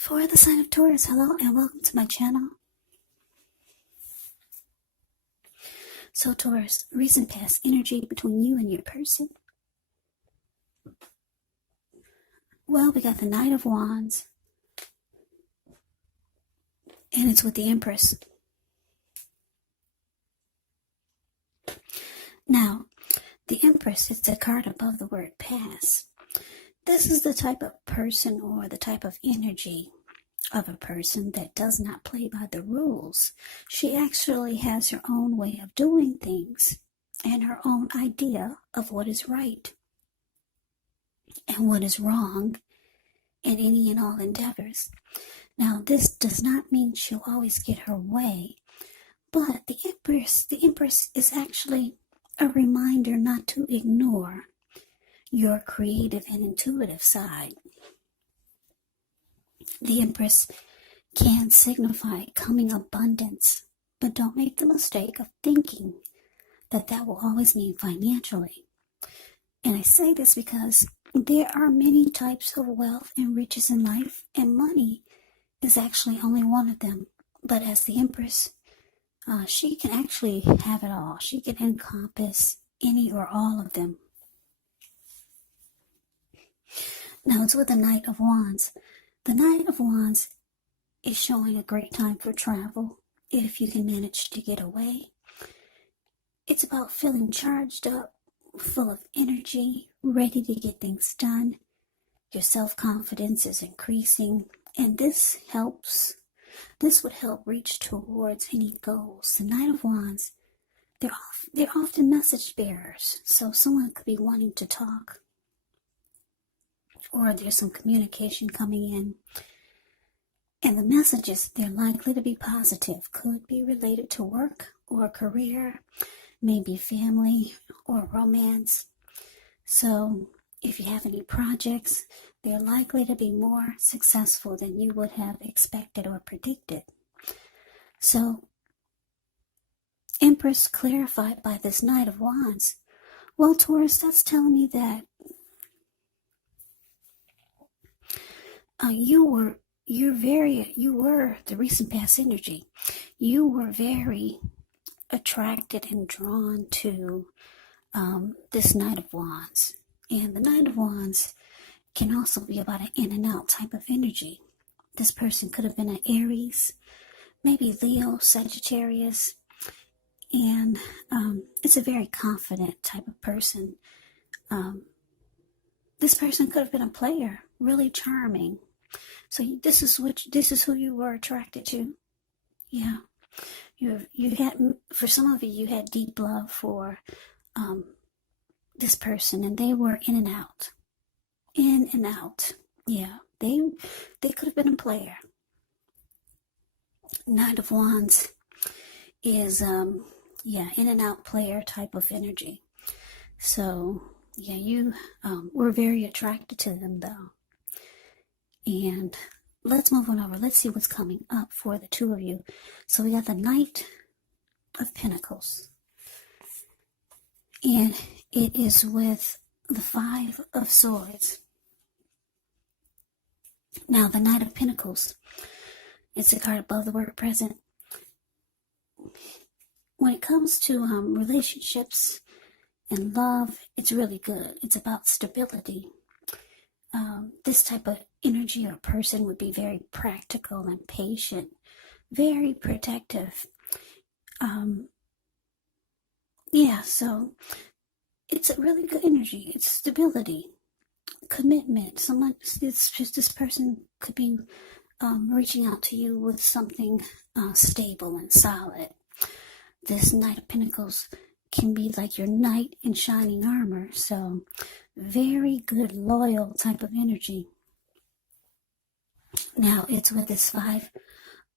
For the sign of Taurus, hello and welcome to my channel. So Taurus, recent past energy between you and your person. Well, we got the Knight of Wands. And it's with the Empress. Now, the Empress is the card above the word pass. This is the type of person or the type of energy of a person that does not play by the rules. She actually has her own way of doing things and her own idea of what is right and what is wrong in any and all endeavors. Now, this does not mean she'll always get her way, but the Empress is actually a reminder not to ignore your creative and intuitive side. The Empress can signify coming abundance, but don't make the mistake of thinking that that will always mean financially. And I say this because there are many types of wealth and riches in life, and money is actually only one of them. But as the Empress, she can actually have it all. She can encompass any or all of them. Now it's with the Knight of Wands. The Knight of Wands is showing a great time for travel if you can manage to get away. It's about feeling charged up, full of energy, ready to get things done. Your self-confidence is increasing, and this would help reach towards any goals. The Knight of Wands, they're often message bearers, so someone could be wanting to talk, or there's some communication coming in. And the messages, they're likely to be positive, could be related to work or career, maybe family or romance. So if you have any projects, they're likely to be more successful than you would have expected or predicted. So, Empress clarified by this Knight of Wands. Well, Taurus, that's telling me that you were the recent past energy. You were very attracted and drawn to this Knight of Wands. And the Knight of Wands can also be about an in and out type of energy. This person could have been an Aries, maybe Leo, Sagittarius. And it's a very confident type of person. This person could have been a player, really charming. So this is who you were attracted to. Yeah, you had, for some of you, you had deep love for this person, and they were in and out. Yeah, they could have been a player. Knight of Wands is in and out player type of energy. So yeah, you were very attracted to them though. And let's move on over. Let's see what's coming up for the two of you. So we got the Knight of Pentacles. And it is with the Five of Swords. Now, the Knight of Pentacles, it's a card above the word present. When it comes to relationships and love, it's really good. It's about stability. This type of energy or person would be very practical and patient, very protective. So it's a really good energy. It's stability, commitment. This person could be reaching out to you with something stable and solid. This Knight of Pentacles can be like your knight in shining armor. So very good, loyal type of energy. Now it's with this Five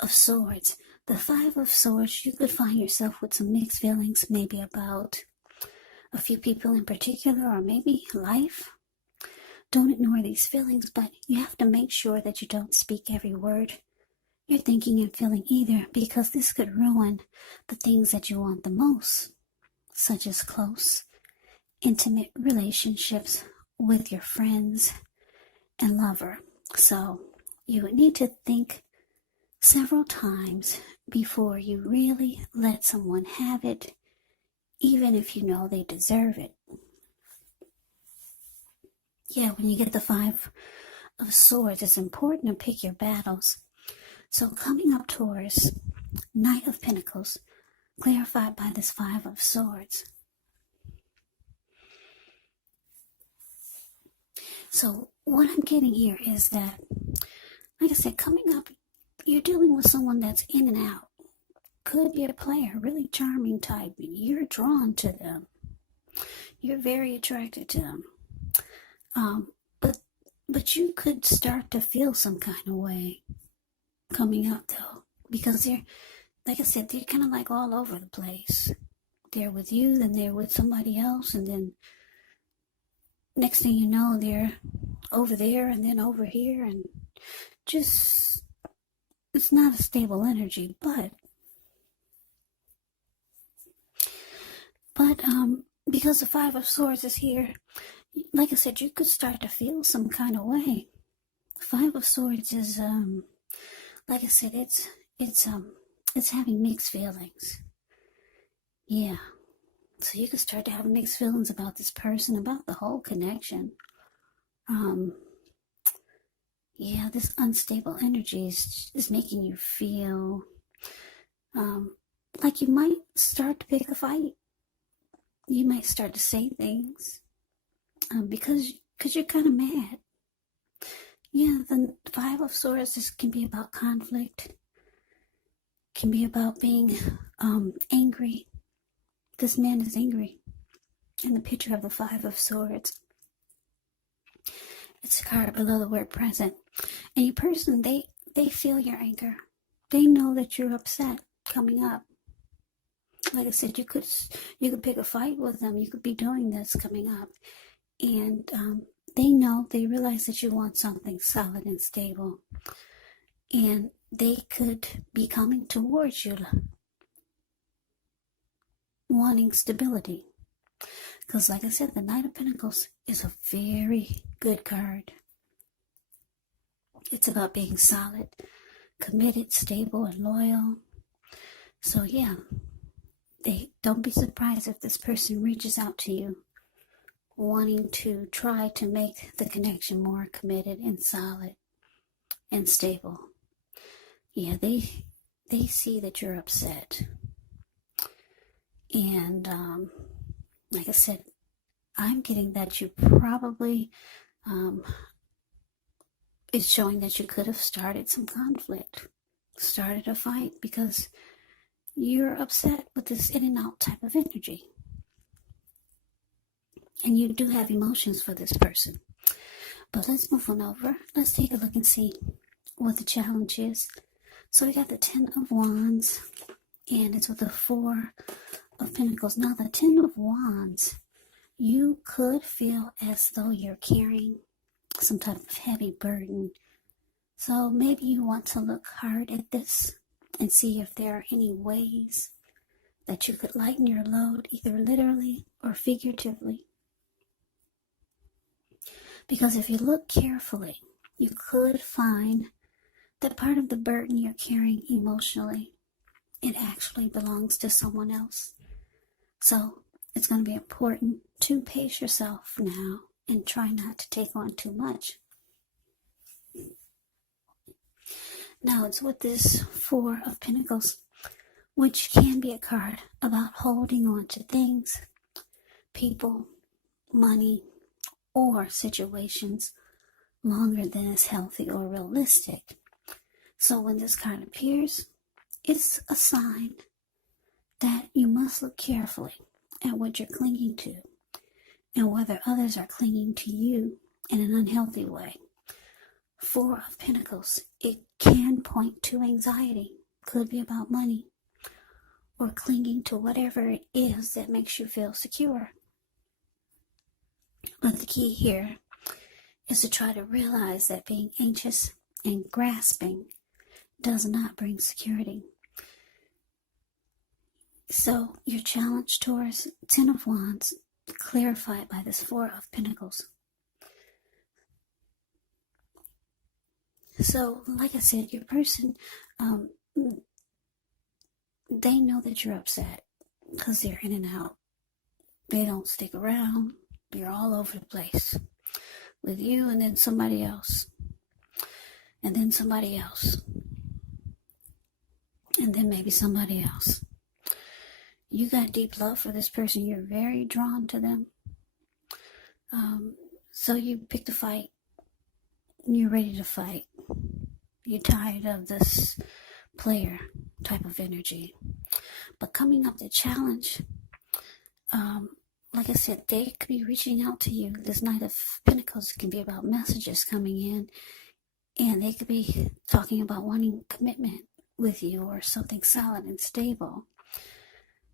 of Swords. The Five of Swords, you could find yourself with some mixed feelings, maybe about a few people in particular, or maybe life. Don't ignore these feelings, but you have to make sure that you don't speak every word you're thinking and feeling either, because this could ruin the things that you want the most, such as close, intimate relationships with your friends and lover. So You would need to think several times before you really let someone have it, even if you know they deserve it. Yeah, when you get the Five of Swords, it's important to pick your battles. So coming up, Taurus, Knight of Pentacles, clarified by this Five of Swords. So what I'm getting here is that, like I said, coming up, you're dealing with someone that's in and out. Could be a player, really charming type. You're drawn to them. You're very attracted to them. But you could start to feel some kind of way coming up, though, because they're, like I said, they're kind of like all over the place. They're with you, then they're with somebody else, and then next thing you know, they're over there and then over here, and just, it's not a stable energy, but because the Five of Swords is here, like I said, you could start to feel some kind of way. Five of Swords is, like I said, it's having mixed feelings. Yeah. So you could start to have mixed feelings about this person, about the whole connection. Yeah, this unstable energy is making you feel like you might start to pick a fight. You might start to say things because you're kind of mad. Yeah, the Five of Swords, this can be about conflict, can be about being angry. This man is angry in the picture of the Five of Swords. It's a card below the word present. And your person, they feel your anger. They know that you're upset coming up. Like I said, you could pick a fight with them. You could be doing this coming up. And they realize that you want something solid and stable. And they could be coming towards you wanting stability. Because like I said, the Knight of Pentacles is a very good card. It's about being solid, committed, stable, and loyal. So yeah, don't be surprised if this person reaches out to you wanting to try to make the connection more committed and solid and stable. Yeah, they see that you're upset. And like I said, I'm getting that you probably, it's showing that you could have started some conflict, started a fight, because you're upset with this in and out type of energy. And you do have emotions for this person. But let's move on over. Let's take a look and see what the challenge is. So we got the Ten of Wands, and it's with the Four of Pentacles. Now the Ten of Wands, you could feel as though you're carrying some type of heavy burden. So maybe you want to look hard at this and see if there are any ways that you could lighten your load, either literally or figuratively. Because if you look carefully, you could find that part of the burden you're carrying emotionally, it actually belongs to someone else. So it's going to be important to pace yourself now and try not to take on too much. Now it's with this Four of Pentacles, which can be a card about holding on to things, people, money, or situations longer than is healthy or realistic. So when this card appears, it's a sign that you must look carefully at what you're clinging to and whether others are clinging to you in an unhealthy way. Four of Pentacles, it can point to anxiety, could be about money, or clinging to whatever it is that makes you feel secure. But the key here is to try to realize that being anxious and grasping does not bring security. So your challenge, Taurus, Ten of Wands, clarified by this Four of Pentacles. So, like I said, your person, um, they know that you're upset because they're in and out. They don't stick around. You're all over the place with you and then somebody else. And then somebody else. And then maybe somebody else. You got deep love for this person. You're very drawn to them. So you picked a fight. You're ready to fight. You're tired of this player type of energy. But coming up the challenge, like I said, they could be reaching out to you. This Knight of Pentacles can be about messages coming in, and they could be talking about wanting commitment with you or something solid and stable.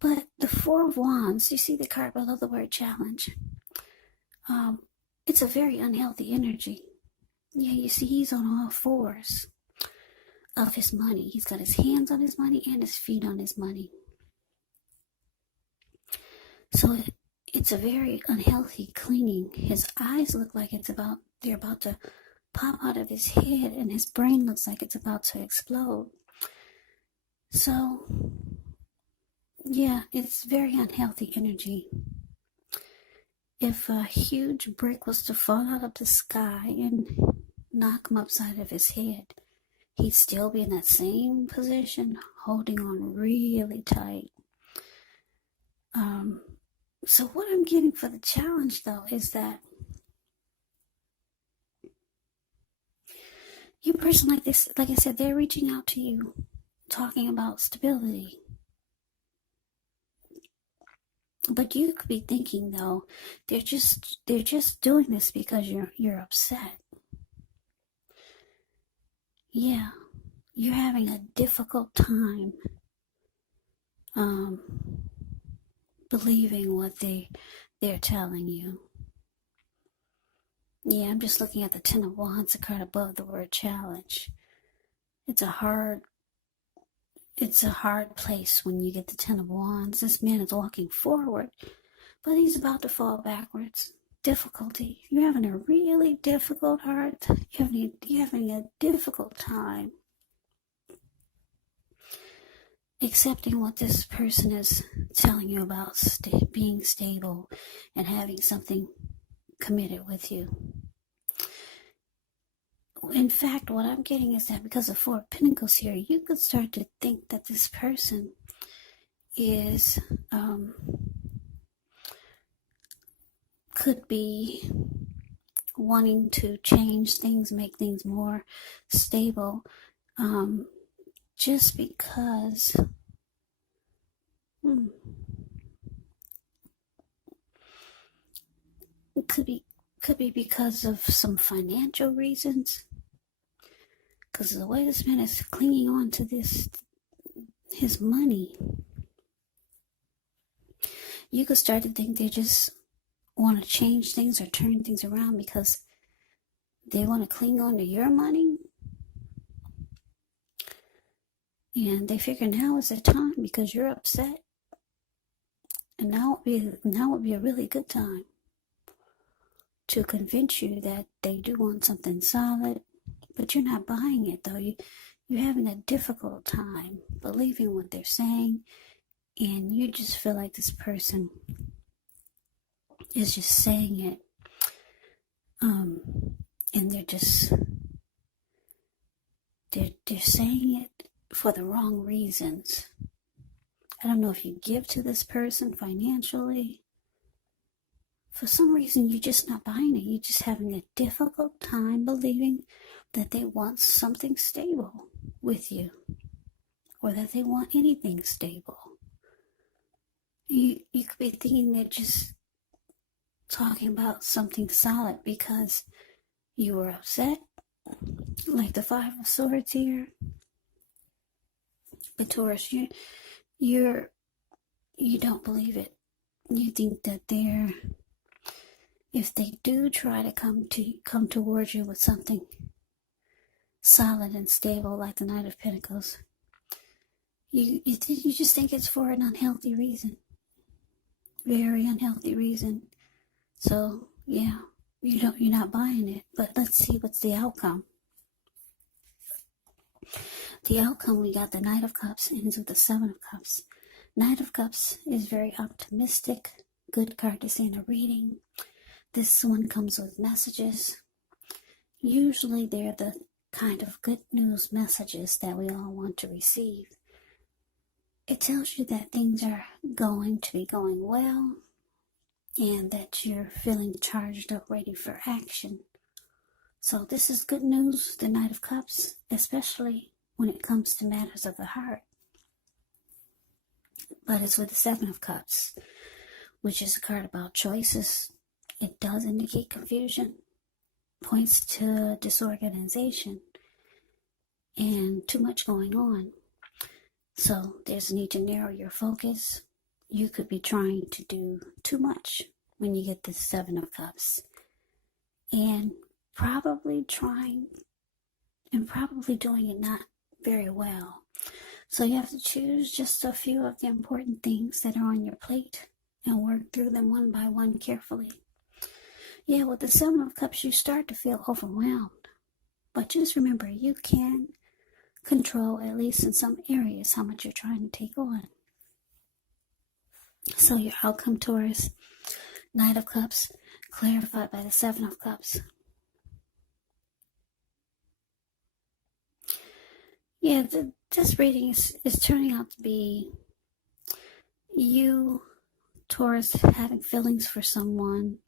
But the Four of Wands, you see the card below the word challenge. It's a very unhealthy energy. Yeah, you see he's on all fours of his money. He's got his hands on his money and his feet on his money. So it's a very unhealthy clinging. His eyes look like they're about to pop out of his head, and his brain looks like it's about to explode. So, yeah, it's very unhealthy energy. If a huge brick was to fall out of the sky and knock him upside of his head, he'd still be in that same position, holding on really tight. So what I'm getting for the challenge, though, is that you person like this, like I said, they're reaching out to you, talking about stability. But you could be thinking, though, they're just doing this because you're upset. Yeah, you're having a difficult time believing what they're telling you. Yeah, I'm just looking at the Ten of Wands, the card above the word challenge. It's a hard place when you get the Ten of Wands. This man is walking forward, but he's about to fall backwards. Difficulty. You're having a really difficult you're having a difficult time accepting what this person is telling you about being stable and having something committed with you. In fact, what I'm getting is that because of Four of Pentacles here, you could start to think that this person is could be wanting to change things, make things more stable, just because it could be because of some financial reasons. Because the way this man is clinging on to his money, you could start to think they just want to change things or turn things around because they want to cling on to your money. And they figure now is the time because you're upset. And now would be a really good time to convince you that they do want something solid. But you're not buying it, though. You're having a difficult time believing what they're saying, and you just feel like this person is just saying it, and they're saying it for the wrong reasons. I don't know if you give to this person financially. For some reason, you're just not buying it. You're just having a difficult time believing that they want something stable with you, or that they want anything stable. You could be thinking they're just talking about something solid because you were upset, like the Five of Swords here. But Taurus, you don't believe it. You think that if they do try to come towards you with something solid and stable, like the Knight of Pentacles, you just think it's for an unhealthy reason, very unhealthy reason. So yeah, you're not buying it. But let's see what's the outcome. The outcome, we got the Knight of Cups ends with the Seven of Cups. Knight of Cups is very optimistic, good card to see in a reading. This one comes with messages. Usually they're the kind of good news messages that we all want to receive. It tells you that things are going to be going well and that you're feeling charged up, ready for action. So this is good news, the Knight of Cups, especially when it comes to matters of the heart. But it's with the Seven of Cups, which is a card about choices. It does indicate confusion, points to disorganization, and too much going on. So there's a need to narrow your focus. You could be trying to do too much when you get the Seven of Cups. And probably doing it not very well. So you have to choose just a few of the important things that are on your plate and work through them one by one carefully. Yeah, with the Seven of Cups, you start to feel overwhelmed. But just remember, you can control, at least in some areas, how much you're trying to take on. So your outcome, Taurus, Knight of Cups, clarified by the Seven of Cups. Yeah, this reading is turning out to be you, Taurus, having feelings for someone.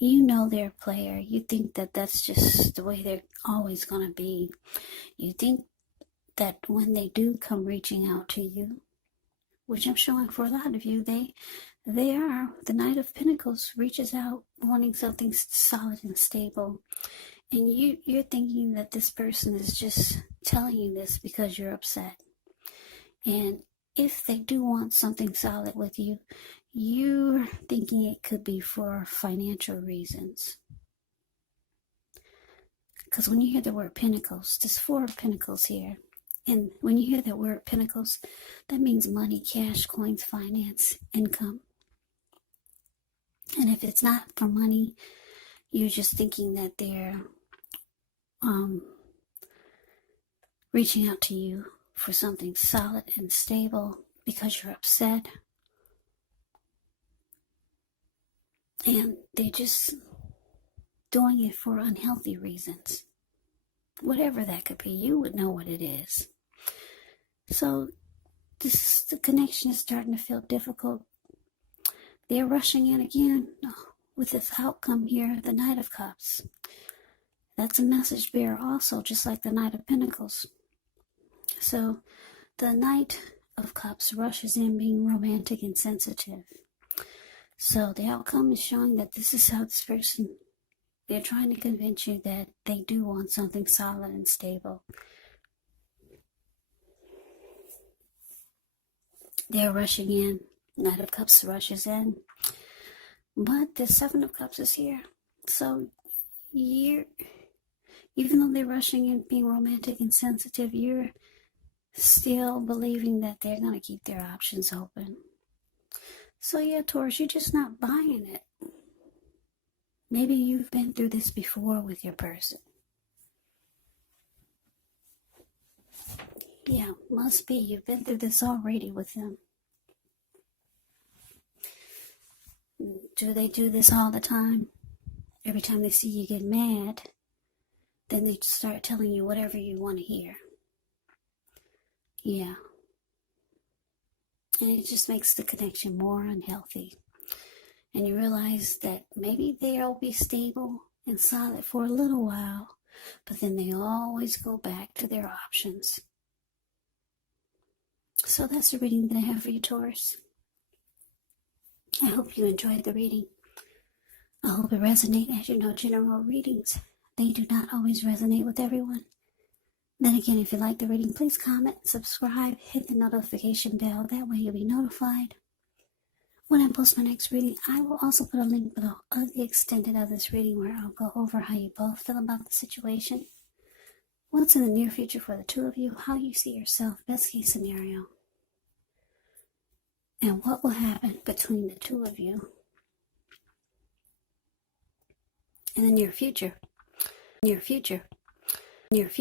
You know they're a player. You think that that's just the way they're always going to be. You think that when they do come reaching out to you, which I'm showing for a lot of you, they are, the Knight of Pentacles reaches out wanting something solid and stable. And you're thinking that this person is just telling you this because you're upset. And if they do want something solid with you, you're thinking it could be for financial reasons. Because when you hear the word Pentacles, there's Four of Pentacles here. And when you hear the word Pentacles, that means money, cash, coins, finance, income. And if it's not for money, you're just thinking that they're reaching out to you for something solid and stable because you're upset. And they're just doing it for unhealthy reasons. Whatever that could be, you would know what it is. So the connection is starting to feel difficult. They're rushing in again with this outcome here, the Knight of Cups. That's a message bearer also, just like the Knight of Pentacles. So the Knight of Cups rushes in being romantic and sensitive. So the outcome is showing that this is how this person, they're trying to convince you that they do want something solid and stable. They're rushing in. Knight of Cups rushes in. But the Seven of Cups is here. So even though they're rushing in being romantic and sensitive, you're still believing that they're going to keep their options open. So yeah, Taurus, you're just not buying it. Maybe you've been through this before with your person. Yeah, must be. You've been through this already with them. Do they do this all the time? Every time they see you get mad, then they start telling you whatever you want to hear. Yeah. And it just makes the connection more unhealthy. And you realize that maybe they'll be stable and solid for a little while, but then they always go back to their options. So that's the reading that I have for you, Taurus. I hope you enjoyed the reading. I hope it resonates. As you know, general readings, they do not always resonate with everyone. Then again, if you like the reading, please comment, subscribe, hit the notification bell. That way you'll be notified when I post my next reading. I will also put a link below of the extended of this reading where I'll go over how you both feel about the situation, what's in the near future for the two of you, how you see yourself, best case scenario, and what will happen between the two of you in the near future.